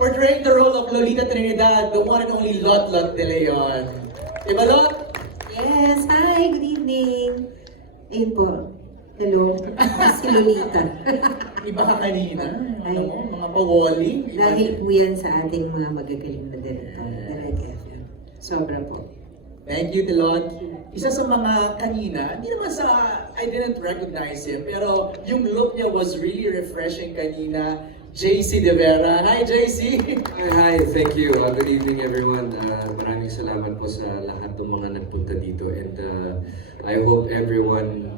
portraying the role of Lolita Trinidad, the one and only Lot Lot De Leon. Diba, Lot? Yes, hi, good evening. Ayun po. Hello, si Lolita. Iba ka kanina. Ay. Ano mo, mga pawali. Dahil po yan sa ating mga magagaling na director. Talaga. Sobra po. Thank you, Tilot. Isa sa mga kanina, hindi naman sa, I didn't recognize him, pero yung look niya was really refreshing kanina. JC De Vera. Hi, JC! Hi, thank you. Good evening everyone. Maraming salamat po sa lahat ng mga nagpunta dito and I hope everyone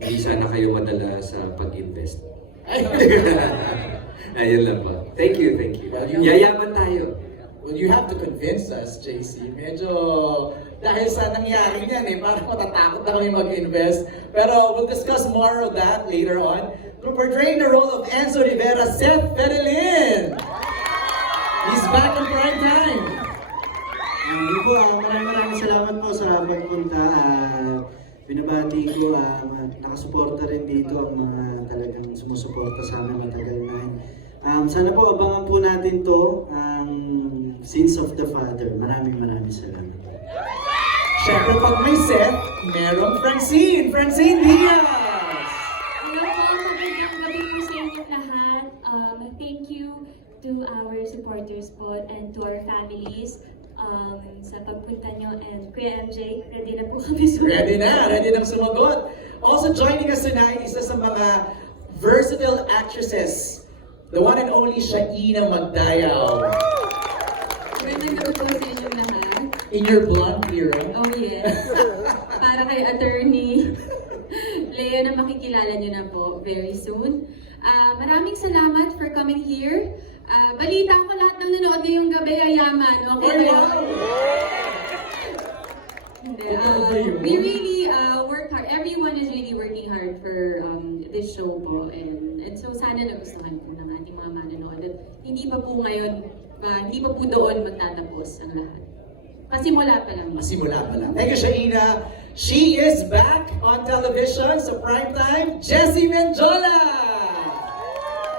hindi sana kayo madala sa pag-invest. Ayun lang po. Thank you, thank you. Yayaman tayo. Well, you have to convince us, JC. Medyo dahil sa nangyari niyan parang matatakot na kami mag-invest. Pero we'll discuss more of that later on. Portraying the role of Enzo Rivera, Seth Fedelin. He's back in prime time. Maraming salamat po sa pagpunta. Binabati ko, nakasuporta rin dito ang mga talagang sumusuporta sa amin matagal na. Sana po abangan po natin to, ang Sins of the Father. Maraming salamat. Siyempre pag may Seth, meron Francine! Francine Diaz! Hello po, magandang gabi po sa inyong lahat. Thank you to our supporters po and to our families sa pagpunta nyo. And Kuya MJ, ready na po kami sumagot. Ready na sumagot. Also joining us tonight, isa sa mga versatile actresses, the one and only Shaina Magdayaw. Magandang gabi po sa inyong lahat. In your blonde era. Oh yes. Para kay Attorney Leo na makikilala niyo na po very soon. Maraming salamat for coming here. Balita ko lahat ng nanood ngayong gabi ay yaman. Okay ba yun? Hindi. We really work hard. Everyone is really working hard for this show po. And so sana nagustuhan po ng ating mga manonood. At hindi pa po ngayon, hindi pa po doon magtatapos ang lahat. Pasimula pa lang. Masimula pa lang. Thank you, Shaina. She is back on television sa primetime, Jessie Menjola!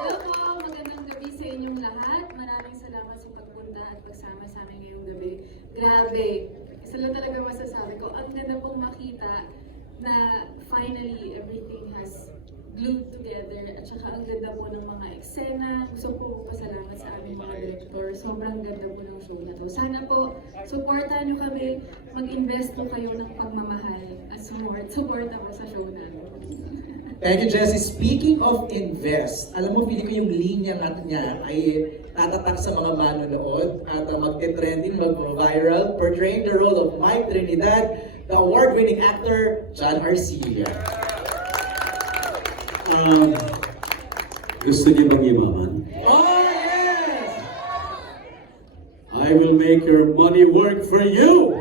Hello po, magandang gabi sa inyong lahat. Maraming salamat sa pagpunta at pagsama sa amin ngayong gabi. Grabe, isa lang talaga masasabi ko, ang ganda pong makita na finally everything has glued together at saka ang ganda po ng mga eksena. Gusto po pasalamat sa aming mga director. Sobrang ganda po ng show na to. Sana po, supportan nyo kami, mag-invest po kayo ng pagmamahal at support po sa show namin. Thank you, Jessie. Speaking of invest, alam mo, pili ko yung linya niya ay tatatak sa mga manonood at magte-trending, mag-viral, portraying the role of Mike Trinidad, the award-winning actor, John Arcilla. Gusto niyo bang yumaman? Oh, yes! I will make your money work for you!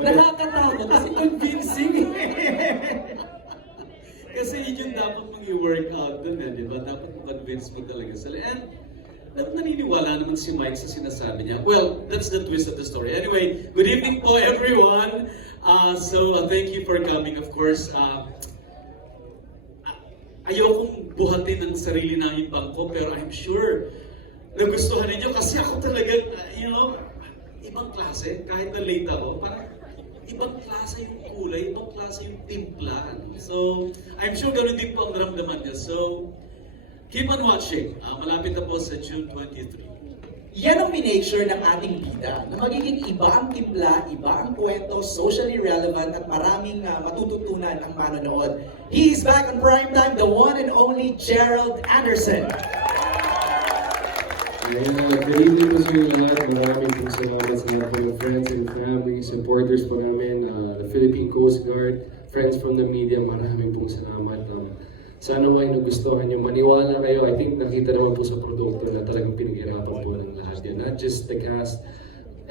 Nakakatakot kasi convincing. Kasi yun yung dapat mong i-work out dun di ba? Dapat convince mo talaga sila. And naniniwala naman si Mike sa sinasabi niya. Well, that's the twist of the story. Anyway, good evening po everyone. Thank you for coming, of course. Ayokong buhatin ng sarili namin bangko, pero I'm sure nagustuhan ninyo kasi ako talagang, ibang klase. Kahit na late ako, parang ibang klase yung kulay, ibang klase yung timpla. So, I'm sure ganun din po ang naramdaman niyo. So, keep on watching. Malapit na po sa June 23. Yan ang minake sure ng ating bida, na magiging iba ang timpla, iba ang kwento, socially relevant, at maraming matututunan ang manonood. He's back on primetime, the one and only Gerald Anderson. Good evening po sa inyo lahat. Maraming pong salamat sa mga mga friends and family, supporters po namin, the Philippine Coast Guard, friends from the media, maraming pong salamat. Sana ay nagustuhan nyo. Maniwala kayo. I think nakita naman po sa produkto na talagang pinag-irapan po ng lahat yan. Not just the cast,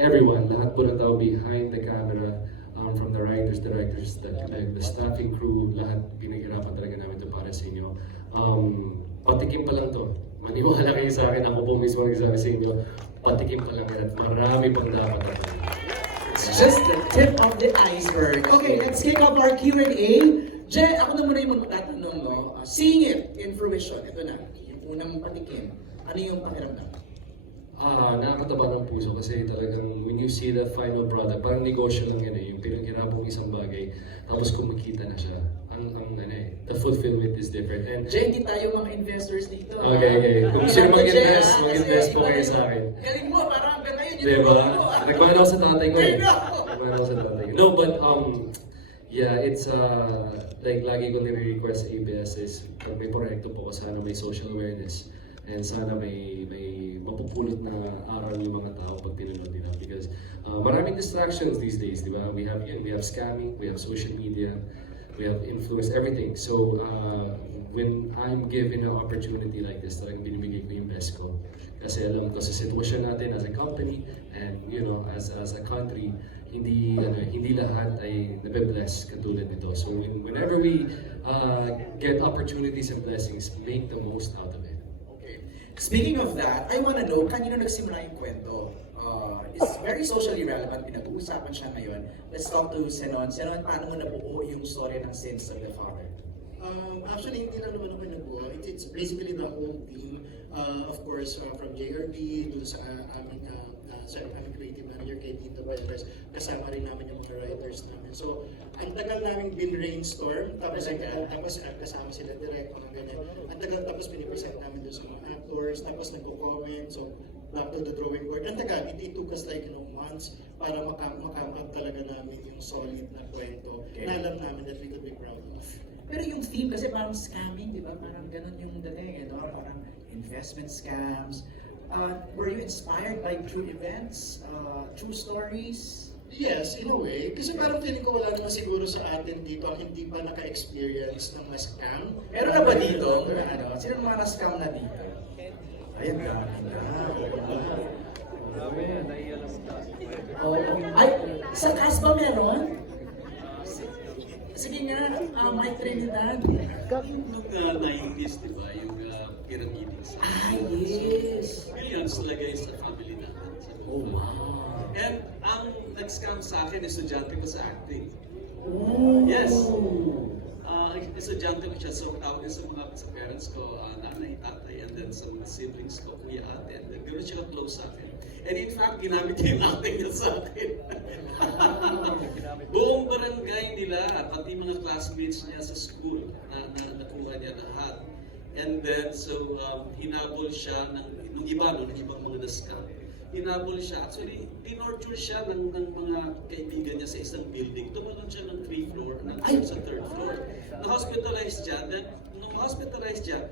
everyone. Lahat po na tao behind the camera, from the writers, directors, the staffing crew, lahat pinag-irapan talaga namin ito para sa inyo. Patikim pa lang to. Maniwala kayo sa akin. Ako po mismo nagsabi sa inyo. Patikim pa lang yan at marami pang dapat natin. It's just the tip of the iceberg. Okay, let's kick off our Q&A. Jen, ako na muna yung magtatanong, no? Seeing it in fruition, ito na, yung unang patikim, ano yung pakiramdam? Nakakataba ng puso kasi talagang when you see the final product, parang negosyo lang yan eh, yung pinaghirapong isang bagay, tapos kumikita na siya. The fulfillment is different. And Jen, hindi tayo mga investors dito. Okay. Kung sino mag-invest po kayo sa akin. Galing mo, parang hanggang ngayon yung Diba? tulong mo. Nagmahal ako sa tatay ko eh. I know. Nagmahal ako sa tatay ko. No, but yeah, it's like lagi ko nire-request sa ABS is pag may proyekto po, sana may social awareness and sana may mapupulot na aral yung mga tao pag pinanood nila because maraming distractions these days, di ba? We have scamming, we have social media, we have influence, everything. So when I'm given an opportunity like this, talagang binibigay ko yung best ko. Kasi alam ko sa sitwasyon natin as a company and as a country, hindi lahat ay nabe-bless katulad nito. So whenever we get opportunities and blessings, make the most out of it. Okay. Speaking of that, I wanna know, kanino nagsimula yung kwento? It's very socially relevant, pinag-uusapan siya ngayon. Let's talk to Senon. Senon, paano mo nabuo yung story ng Sins of the Father? Actually, hindi lang naman ako nabuo. It's basically the whole team. Of course, from JRP, dun sa aming creative manager kay Tito Valles, kasama rin namin yung mga writers namin. So, ang tagal namin bin-brainstorm, tapos kasama sila direct, mga ganyan. Ang tagal tapos pinipresent namin dun sa mga actors, tapos nagko-comment, so back to the drawing board. Ang tagal, it took us like months para makamag talaga namin yung solid na kwento na alam namin that we could be proud of. Pero yung theme kasi parang scamming, di ba? Parang ganun yung dating, parang investment scams. Were you inspired by true events, true stories? Yes, in a way. Kasi parang feeling ko wala naman siguro sa atin dito ang hindi pa naka-experience ng mga scam. Meron na ba dito? Sino mga na-scam na dito? Ayan, dami na. Ay, sa cast ba meron? Sige nga, Mike Trinidad. Nung 90s, di ba, yung pyramiding sa Yes. millions talaga yung sa family natin. Oh, wow. And ang nag-scam sa akin, estudyante ko sa acting. Oh. Yes. Estudyante ko siya, so tawag sa parents ko, nanay, tatay, and then sa mga siblings ko, kuya, ate, and then gano'n siya close sa akin. And in fact, ginamit niya yung acting niya sa akin. Buong barangay nila, pati mga classmates niya sa school, na nakuha niya lahat. And then, so, hinabol siya ng ibang mga na-scam. Hinabol siya. Actually, tinorture siya ng mga kaibigan niya sa isang building. Tumalon siya ng 3rd floor, sa 3rd floor. Na-hospitalized siya. Then, nung hospitalized siya,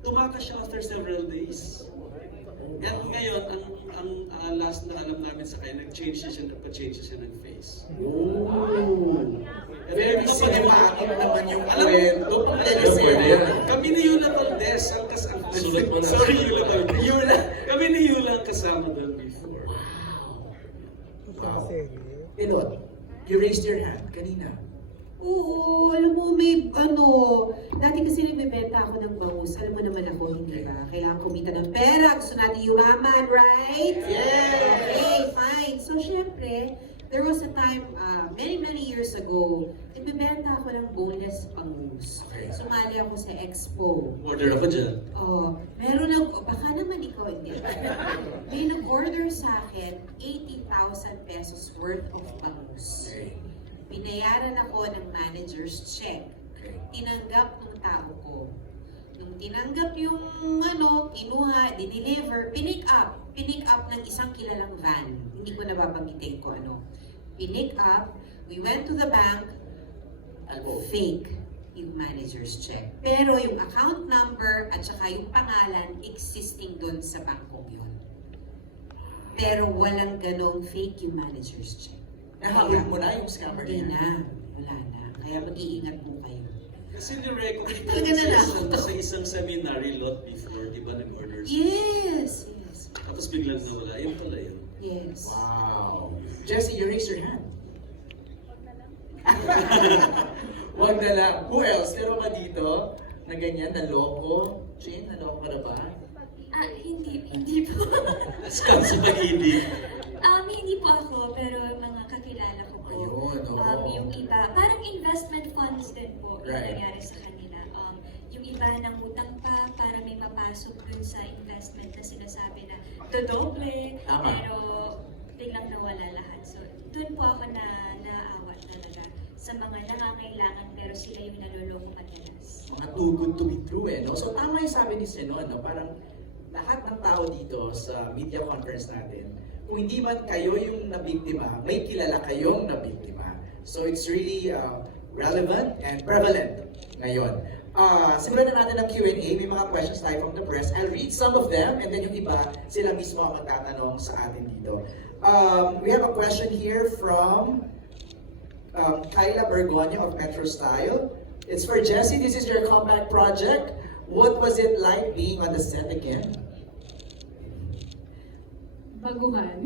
tumakas siya after several days. And ngayon, ang last na alam namin sa kanya, nag-change siya ng face. Oh. Very cinematic naman yung Alam mo, kwento. Pang teleserye. kami ni Yula Valdez ang kasama. Sulat mo na. Sorry, Yula Valdez. Kami ni Yula ang kasama doon before. Pilot, you raised your hand kanina. Oo, alam mo, dati kasi nagbebenta ako ng bangus. Alam mo naman ako, hindi ba? Kailangan kumita ng pera, gusto natin yumaman, right? Yes! Okay, fine. So, syempre, there was a time, many years ago, nagbebenta ako ng boneless bangus. Okay. Sumali ako sa expo. Order ako dyan. Oh, baka naman ikaw, hindi. May nag-order sa akin 80,000 pesos worth of bangus. Okay. Binayaran ako ng manager's check. Okay. Tinanggap ng tao ko. Nung tinanggap yung kinuha, dineliver, pinick up ng isang kilalang van. Hindi ko nababanggitin ko ano. Pinick up, we went to the bank, fake yung manager's check. Pero yung account number at saka yung pangalan existing doon sa bangkong yun. Pero walang ganong fake yung manager's check. Nahawin mo na yung scammer Hindi niya. wala na. Kaya mag-iingat po kayo. Kasi ni-recommend Talaga na lang. sa isang seminary lot before, di ba, nag-order siya? Yes! Tapos biglang nawala. Yun pala yun. Yes. Wow. Jesse, you raised your hand. Wag na lang. Who else? Meron ka dito na ganyan, naloko? Jane, naloko ka na ba? Hindi po. Scam sa pag-ibig. Hindi po ako, pero mga kakilala ko po po. Ayun, oo. Yung iba, parang investment funds din po yung Right. nangyari sa kanila. Yung iba nangutang pa para may mapasok dun sa investment na sinasabi na dodoble, Tama. pero biglang nawala lahat. So, dun po ako naawa talaga sa mga nangangailangan pero sila yung naloloko madalas. Mga too good to be true no? So tama yung sabi ni Sino, no? Parang lahat ng tao dito sa media conference natin, kung hindi man kayo yung nabiktima, may kilala kayong nabiktima. So it's really relevant and prevalent ngayon. Simulan na natin ang Q&A. May mga questions tayo from the press. I'll read some of them and then yung iba, sila mismo ang magtatanong sa atin dito. We have a question here from Kyla Bergonia of Metro Style. It's for Jessie. This is your comeback project. What was it like being on the set again? Baguhan.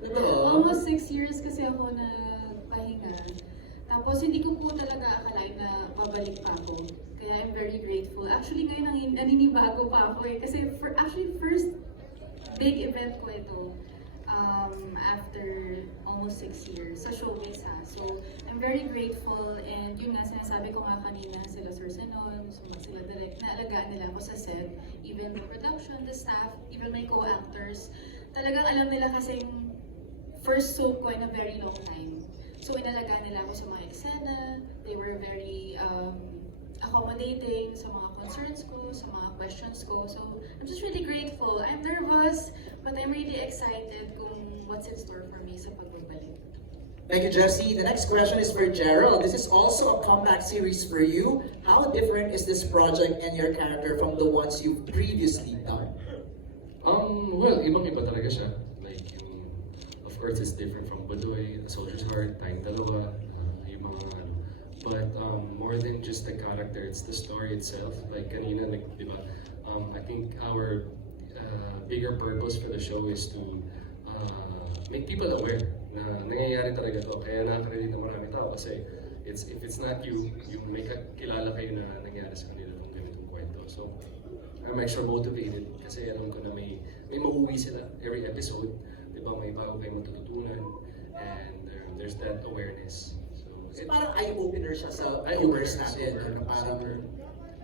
Totoo. Almost 6 years kasi ako nagpahinga. Tapos hindi ko po talaga akalain na babalik pa ako. Kaya I'm very grateful. Actually ngayon naninibago pa ako eh. Kasi first big event ko ito after almost 6 years sa showbiz So I'm very grateful and yun nga sinasabi ko nga kanina sila Sir Senon, sila direct na alagaan nila ako sa set. Even the production, the staff, even my co-actors. Talagang alam nila kasing first soap ko in a very long time. So inalagaan nila ako sa mga eksena. They were very accommodating sa mga concerns ko, sa mga questions ko. So I'm just really grateful. I'm nervous, but I'm really excited kung what's in store for me sa pagbabalik. Thank you, Jessie. The next question is for Gerald. This is also a comeback series for you. How different is this project and your character from the ones you've previously done? Well, ibang-iba talaga siya. Like, of course, it's different from Baduy, A Soldier's Heart, Tayong Dalawa, yung mga ano. But more than just the character, it's the story itself. Like kanina, di ba? I think our bigger purpose for the show is to make people aware na nangyayari talaga to. Kaya nakaka-relate na marami tao kasi if it's not you, may kilala kayo na nangyari sa kanila ng ganitong kwento. So, I'm extra motivated kasi alam ko na may mauwi sila every episode. Di ba? May bago kayong matututunan and there's that awareness. So parang eye-opener siya sa viewers natin. Na parang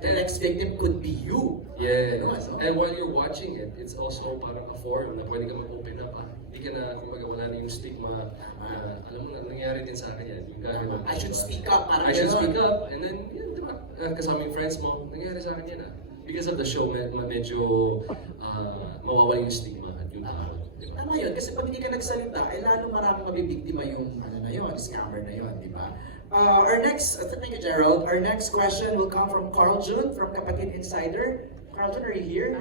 the next victim could be you. Yeah, Ano, ano? and while you're watching it, it's also parang a forum na pwede ka mag-open up. Hindi ka na, kumbaga, wala na yung stigma na, alam mo na, nangyari din sa akin yan. Yung gano'n. I should speak up. Parang I should gano'n. speak up. And then, yun, di ba? Kasama yung friends mo, nangyari sa akin yan Because of the show, medyo mawawala yung stigma at yung tao. Di ba? Tama yun, kasi pag hindi ka nagsalita, eh lalo maraming mabibiktima yung ano na yun, scammer na yun, di ba? Thank you, Gerald. Our next question will come from Carl Jun from Kapatid Insider. Carl Jun, are you here?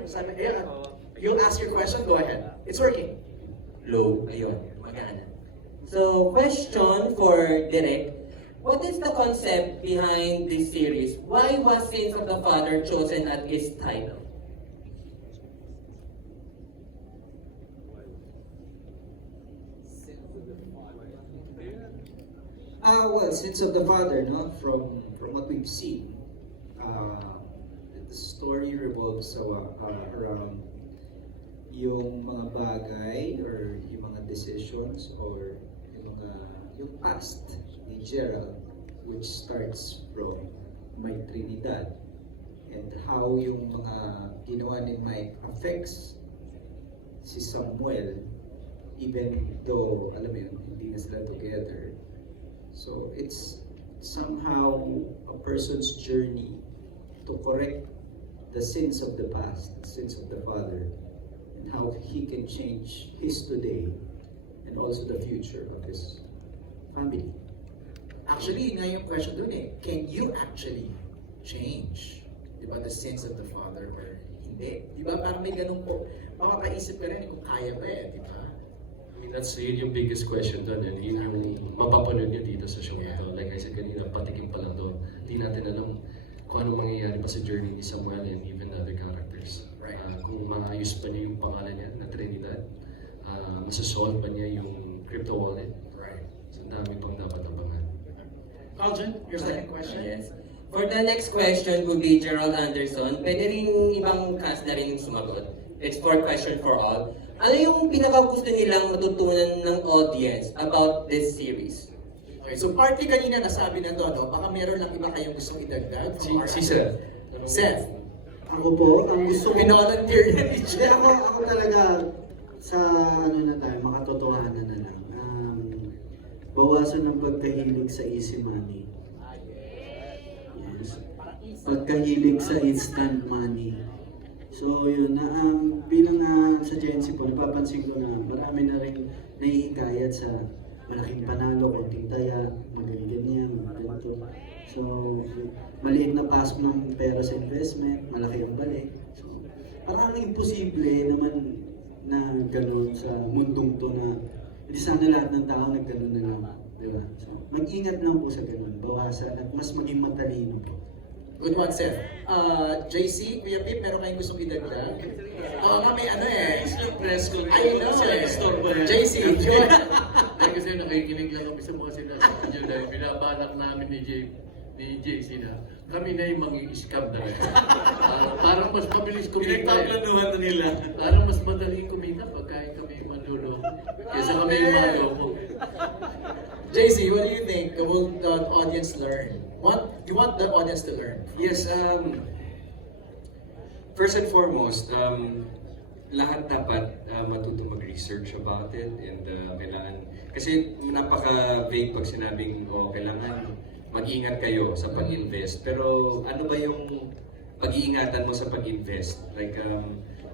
You'll ask your question, go ahead. It's working. Low, ayun, magana. So, question for Direk. What is the concept behind this series? Why was Sins of the Father chosen as its title? Well, Sins of the Father, no? From what we've seen, the story revolves around yung mga bagay or yung mga decisions or yung past ni Gerald, which starts from Mike Trinidad, and how yung mga ginawa ni Mike affects si Samuel, even though, alam mo yun, hindi na sila together. So it's somehow a person's journey to correct the sins of the past, the sins of the father, and how he can change his today and also the future of his family. Actually, yun nga yung question dun eh. Can you actually change? Di ba, the sins of the father or hindi? Di ba, parang may ganun po. Mapapaisip ka rin kung kaya ba di ba? I mean, that's yun yung biggest question doon. And yun yung mapapanood nyo dito sa show na to. Like I said kanina, patikim pa lang doon. Hindi natin alam kung ano mangyayari pa sa journey ni Samuel and even the other characters. Right. Kung maayos pa niya yung pangalan niya na Trinidad. Masasolve pa niya yung crypto wallet. Right. So, ang dami pang dapat abangan. Carlton, your second question? Yes. For the next question will be Gerald Anderson. Pwede rin ibang cast na rin sumagot. It's for question for all. Ano yung pinakagusto nilang matutunan ng audience about this series? Okay, so partly kanina nasabi na to, no? Baka meron lang iba kayong gustong idagdag. from our- Seth. Seth. Ako po, ang gusto ko... Pinolunteer na ni Hindi, Jeff. ako talaga sa ano na tayo, makatotohanan na lang. Bawasan ng pagkahilig sa easy money. Yes. Pagkahilig sa instant money. So yun, bilang sa Gen Z po, napapansin ko na marami na rin nahihikayat sa malaking panalo, konting taya, magaling ganyan, ganito. So, maliit na pasok ng pera sa investment, malaki ang balik. So, parang imposible naman na gano'n sa mundong to na hindi sana lahat ng tao nagganon na lang. Di ba? So, mag-ingat lang po sa gano'n, bawasan at mas maging matalino po. Good one, Seth. JC, Kuya Pip, meron kayong gustong idagdag? Oo nga, may ano eh. Press ko. I know Sila eh. store ba yan? JC, Ay, kasi nakikinig lang kami sa mga sinasabi niyo dahil binabalak namin ni JC na kami na yung mangi-scam talaga. Parang mas mabilis kumita. Pinagpaplanuhan na nila. Parang mas madaling kumita pagkain kami manlulong. Kesa kami yung maloko. JC, what do you think? Will the audience learn? What you want the audience to learn? Yes, first and foremost, lahat dapat matuto mag-research about it and kailangan, kasi napaka-vague pag sinabing, kailangan mag-ingat kayo sa pag-invest. Pero ano ba yung pag-iingatan mo sa pag-invest? Like,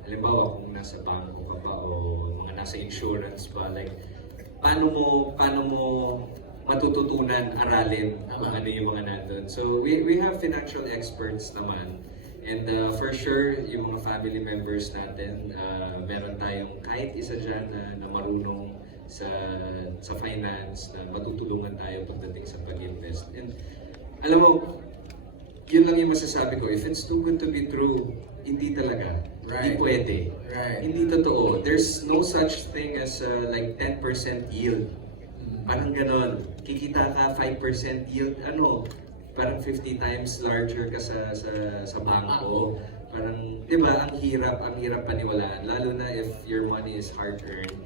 halimbawa kung nasa bangko ka pa o mga nasa insurance pa, like, paano mo matututunan, aralin kung ano yung mga nandun. So we have financial experts naman. And for sure, yung mga family members natin, meron tayong kahit isa dyan na marunong sa finance, na matutulungan tayo pagdating sa pag-invest. And alam mo, yun lang yung masasabi ko, if it's too good to be true, hindi talaga. Right. Hindi pwede. Right. Hindi totoo. There's no such thing as like 10% yield. Parang ganon. Kikita ka 5% yield, parang 50 times larger ka sa bangko. Parang, di ba, ang hirap paniwalaan. Lalo na if your money is hard-earned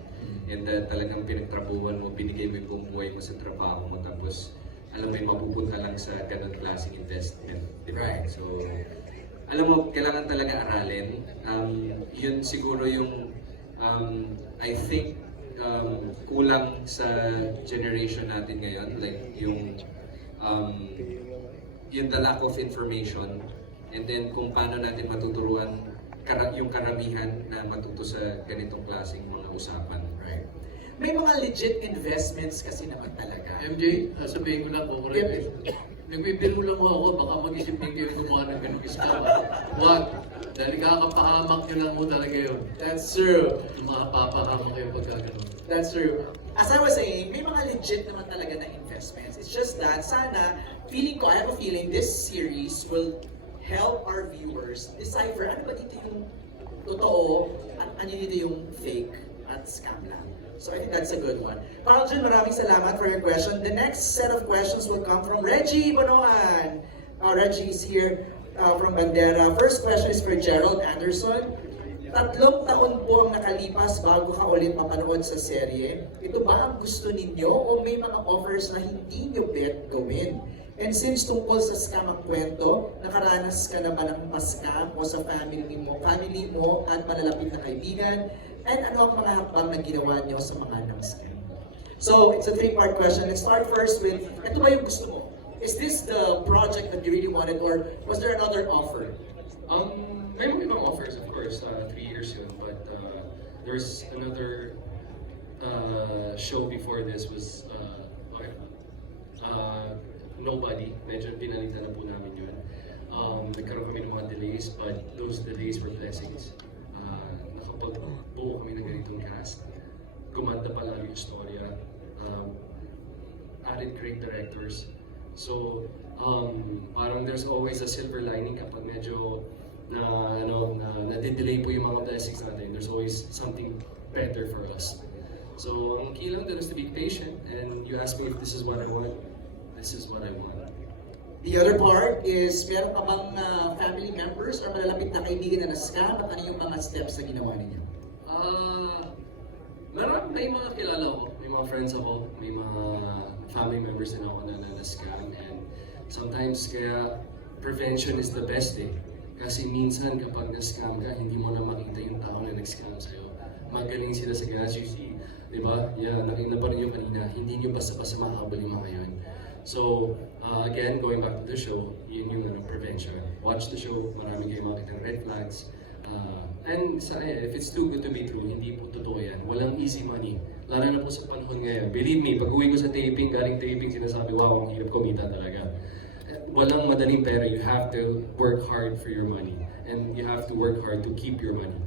and talagang pinagtrabuhan mo, binigay mo yung buong buhay mo sa trabaho mo, tapos alam mo yung mapupunta lang sa ganun klaseng investment. Di ba? Right. So, alam mo, kailangan talaga aralin. Yun siguro yung, I think, kulang sa generation natin ngayon, like yung the lack of information, and then kung paano natin matuturuan yung karamihan na matuto sa ganitong klaseng mga usapan. Right. May mga legit investments kasi naman talaga. MJ, sabihin ko lang po, nagbibiro lang ako, baka mag-isip din kayo gumawa ng ganung scam. Wag, dahil kakapahamak nyo lang mo talaga yun. That's true. Yung mga papahamak kayo pagka ganun. That's true. As I was saying, may mga legit naman talaga na investments. It's just that, sana, I have a feeling this series will help our viewers decipher ano ba dito yung totoo at ano dito yung fake at scam lang. So I think that's a good one. Paljun, maraming salamat for your question. The next set of questions will come from Reggie Bonoan. Reggie is here from Bandera. First question is for Gerald Anderson. 3 taon po ang nakalipas bago ka ulit mapanood sa serye. Ito ba ang gusto ninyo o may mga offers na hindi nyo bet gawin? And since tungkol sa scam ang kwento, nakaranas ka na ba ng pa-scam o sa family mo at malalapit na kaibigan? And ano ang mga hakbang na ginawa nyo sa mga nang-scam? So, it's a 3-part question. Let's start first with, ito ba yung gusto mo? Is this the project that you really wanted or was there another offer? May mga ibang offers, of course, 3 years yun, but there's another show before this was Nobody. Medyo pinalitan na po namin yun. Nagkaroon kami ng mga delays, but those delays were blessings. Nakapagbuo kami ng ganitong cast. Gumanda pa lalo yung storya. Added great directors. So, parang there's always a silver lining kapag medyo na-delay po yung mga blessings natin. There's always something better for us. So, ang key lang din is to be patient, and you ask me if this is what I want, this is what I want. The other part is, meron pa bang family members or malalapit na kaibigan na na-scam at ano yung mga steps na ginawa ninyo? may mga kilala ko, may mga friends ako, may mga family members din ako na na-scam, and sometimes kaya prevention is the best eh. Kasi minsan kapag na-scam ka, hindi mo na makita yung tao na nag-scam sa'yo. Magaling sila sa gas, you see, di ba? Yeah, nakita pa rin yung kanina, hindi nyo basta-basta makahabol yung mga yun. So, again, going back to the show, yun yung prevention. Watch the show, marami kayong makita ng red flags. And if it's too good to be true, hindi po totoo yan. Walang easy money. Lalo na po sa panahon ngayon. Believe me, pag uwi ko sa taping, galing taping, sinasabi, wow, ang hirap kumita talaga. Walang madaling pera. You have to work hard for your money. And you have to work hard to keep your money.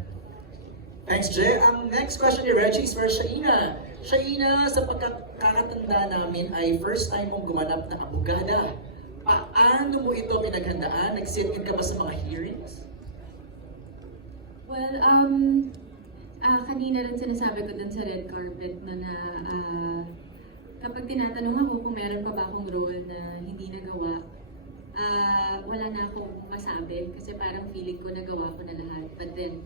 Thanks, Jay. Ang next question ni Reggie is for Shaina. Shaina, sa pagkakatanda namin ay first time mong gumanap na abogada. Paano mo ito pinaghandaan? Nag-sit-in ka ba sa mga hearings? Well, kanina rin sinasabi ko dun sa red carpet na kapag tinatanong ako kung meron pa ba akong role na hindi nagawa, wala na akong masabi kasi parang feeling ko nagawa ko na lahat. But then,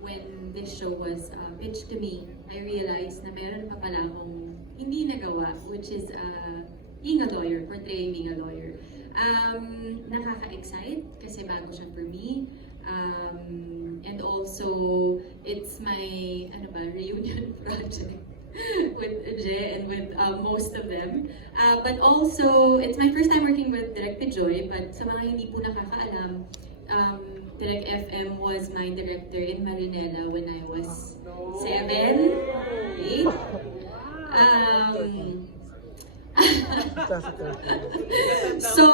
when this show was pitched to me, I realized na meron pa pala akong hindi nagawa, which is being a lawyer, portraying being a lawyer. Nakaka-excite kasi bago siya for me. And also, it's my reunion project with Jay and with most of them. But also, it's my first time working with Direk Joy. But sa mga hindi po nakakaalam, Direk FM was my director in Marinela when I was 7, 8. So,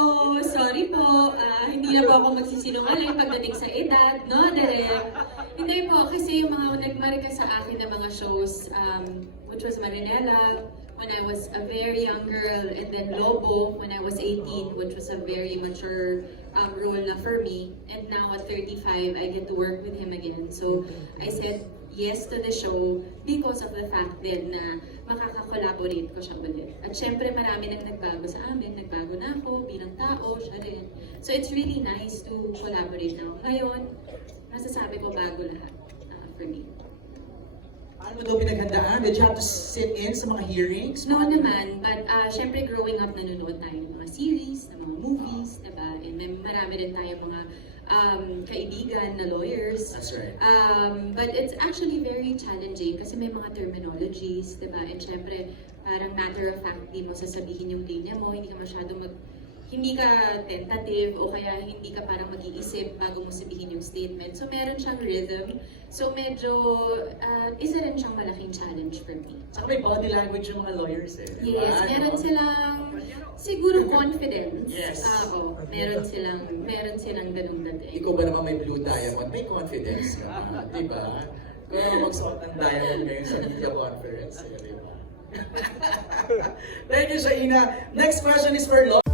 sorry po, hindi na po ako magsisinungaling pagdating sa edad, no, Direk? Hindi po, kasi yung mga nagmarika sa akin na mga shows, which was Marinela, when I was a very young girl, and then Lobo, when I was 18, which was a very mature role na for me, and now at 35, I get to work with him again. So, I said yes to the show because of the fact din na makaka-collaborate ko siya ulit. At syempre marami nang nagbago sa amin, nagbago na ako bilang tao, siya rin. So it's really nice to collaborate now. Ngayon, masasabi ko bago lahat for me. Paano mo ito pinaghandaan? Did you have to sit in sa mga hearings? No naman, but syempre growing up nanonood tayo ng mga series, ng mga movies, diba? And may marami rin tayo mga kaibigan na lawyers. That's right. But it's actually very challenging kasi may mga terminologies, diba? And syempre, parang matter of fact, di mo sasabihin yung linya mo, hindi ka masyadong hindi ka tentative o kaya hindi ka parang mag-iisip bago mo sabihin yung statement. So meron siyang rhythm. So medyo, isa rin siyang malaking challenge for me. Saka may body language yung mga lawyers eh. Diba? Yes, meron silang siguro confidence. Yes. Oo, meron silang ganung dating. Ikaw ba naman may blue diamond? May confidence ka, di ba? Kung naman magsuot ng diamond ngayon sa media conference, di ba? Thank you, Shaina. Next question is for Lo.